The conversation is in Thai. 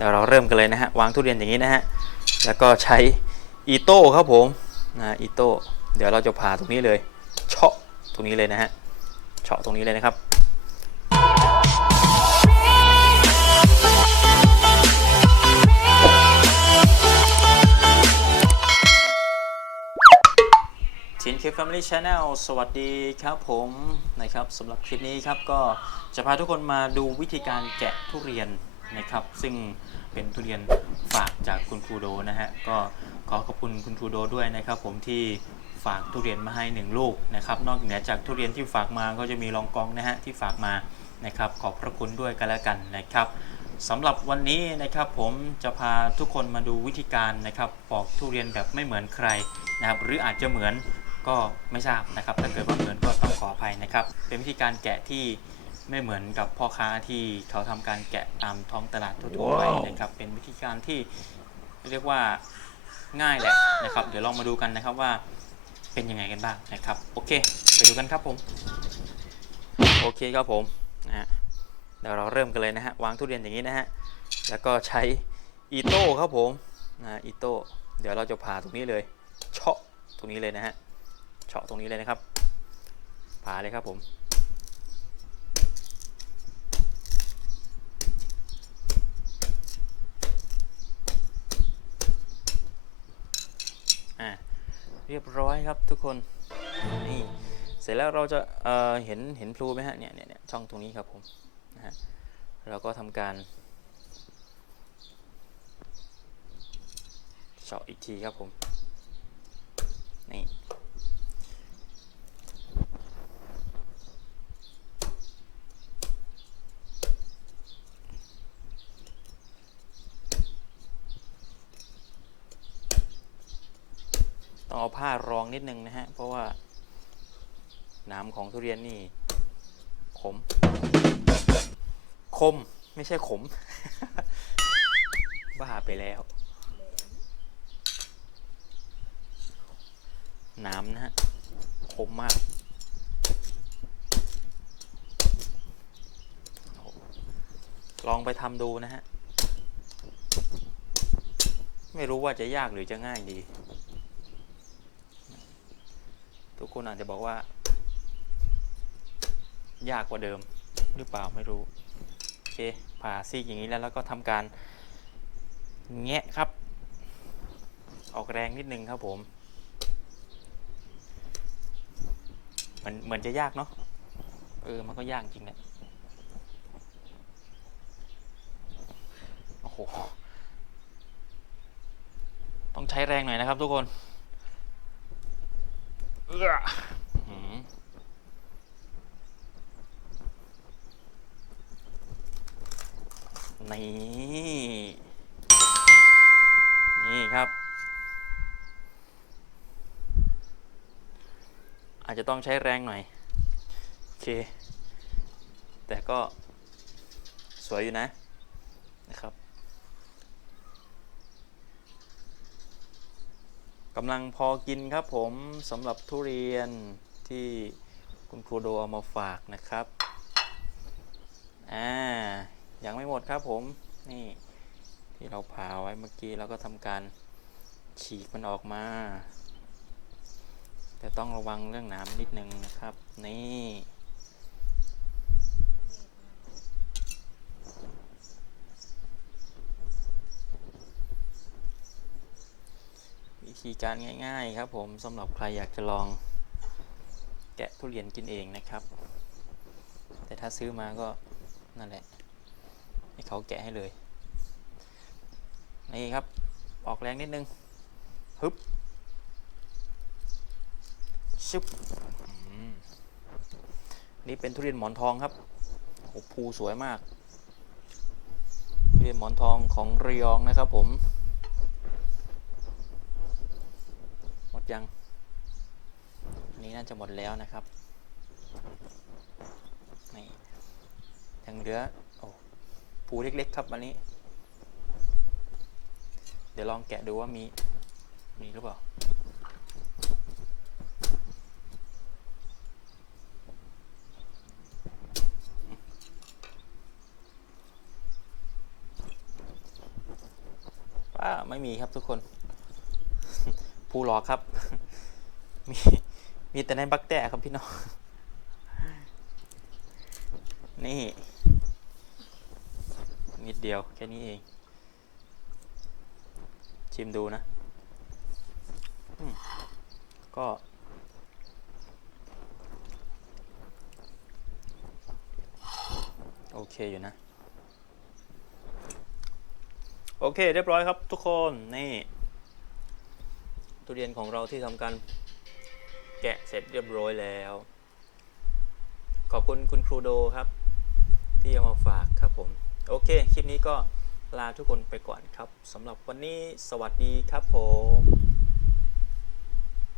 เดี๋ยวเราเริ่มกันเลยนะฮะวางทุเรียนอย่างนี้นะฮะแล้วก็ใช้อีโต้ครับผมนะอีโต้เดี๋ยวเราจะผ่าตรงนี้เลยเฉาะตรงนี้เลยนะฮะเฉาะตรงนี้เลยนะครับชินเคฟ Family Channel สวัสดีครับผมนะครับสำหรับคลิปนี้ครับก็จะพาทุกคนมาดูวิธีการแกะทุเรียน นะครับ ซึ่งเป็นทุเรียนฝากจากคุณครูโดนะฮะก็ขอขอบคุณคุณครูโดด้วยนะครับ ผมที่ฝากทุเรียนมาให้หนึ่งลูกนะครับ นอกเหนือจากทุเรียนที่ฝากมาก็จะมีรองกองนะฮะที่ฝากมานะครับ ขอบพระคุณด้วยกันแล้วกันนะครับสำหรับวันนี้นะครับผมจะพาทุกคนมาดูวิธีการนะครับปอกทุเรียนแบบไม่เหมือนใครนะครับ หรืออาจจะเหมือนก็ไม่ทราบนะครับ ถ้าเกิดว่าเหมือนก็ต้องขออภัยนะครับ เป็นวิธีการแกะที่ ไม่เหมือนกับพ่อค้าที่เขาทำการแกะตามท้องตลาดทั่วๆไปนะครับ เป็นวิธีการที่เรียกว่าง่ายแหละนะครับ เดี๋ยวลองมาดูกันนะครับว่าเป็นยังไงกันบ้างนะครับ โอเค ไปดูกันครับผม โอเคครับผมนะฮะเดี๋ยวเราเริ่มกันเลยนะฮะวางทุเรียนอย่างนี้นะฮะแล้วก็ใช้อีโต้ครับผมนะอีโต้เดี๋ยวเราจะผ่าตรงนี้เลยเฉาะตรงนี้เลยนะฮะเฉาะตรงนี้เลยนะครับผ่าเลยครับผมอะ เรียบร้อยครับทุกคนนี่เสร็จแล้วเราจะเเห็นเห็นพลูไหมฮะเนี่ยเนี่ยเนี่ยช่องตรงนี้ครับผมนะฮะเราก็ทำการเจาะอีกทีครับผม เอาผ้ารองนิดนึงนะฮะ เพราะว่านามของทุเรียนนี่ ขม คมไม่ใช่ขม บ้าไปแล้ว น้ำนะฮะคมมากลองไปทำดูนะฮะ ไม่รู้ว่าจะยากหรือจะง่ายดี ทุกคนอาจจะบอกว่า ยากกว่าเดิมหรือเปล่าไม่รู้โอเคผ่าซีกอย่างนี้แล้วแล้วก็ทำการแงะครับ ออกแรงนิดนึงครับผมเหมือนเหมือนจะยากเนาะเออมันก็ยากจริงแหละโอ้โหต้องใช้แรงหน่อยนะครับทุกคน อื้อหือนี่ นี่ครับ อาจจะต้องใช้แรงหน่อย โอเค แต่ก็สวยอยู่นะ นะครับ กำลังพอกินครับผมสำหรับทุเรียนที่คุณครูโดเอามาฝากนะครับ อ่า ยังไม่หมดครับผม นี่ ที่เราผ่าไว้เมื่อกี้เราก็ทำการฉีกมันออกมา แต่ต้องระวังเรื่องน้ำนิดนึงนะครับ นี่ ธีการง่ายๆครับผมสำหรับใครอยากจะลองแกะทุเรียนกินเองนะครับ แต่ถ้าซื้อมาก็นั่นแหละ ให้เขาแกะให้เลย นี่ครับ ออกแรงนิดนึงฮึบชึบนี่เป็นทุเรียนหมอนทองครับโอ้ภูสวยมากทุเรียนหมอนทองของระยองนะครับผม หมด ยังอันนี้น่าจะหมดแล้วนะครับนี่ยังเหลือโอ้ภูเล็ก ๆ ครับอันนี้ เดี๋ยวลองแกะดูว่ามีมีหรือเปล่าป้าไม่มีครับทุกคน ผู้หลอกครับ มีมีแต่ในบักแต่ครับพี่น้อง นี่ นิดเดียวแค่นี้เอง ชิมดูนะ ก็โอเคอยู่นะ โอเค เรียบร้อยครับทุกคน นี่ ทุเรียนของเราที่ทำการแกะเสร็จเรียบร้อยแล้ว ขอบคุณคุณครูโดครับ ที่เอามาฝากครับผม โอเค คลิปนี้ก็ลาทุกคนไปก่อนครับสำหรับวันนี้สวัสดีครับผม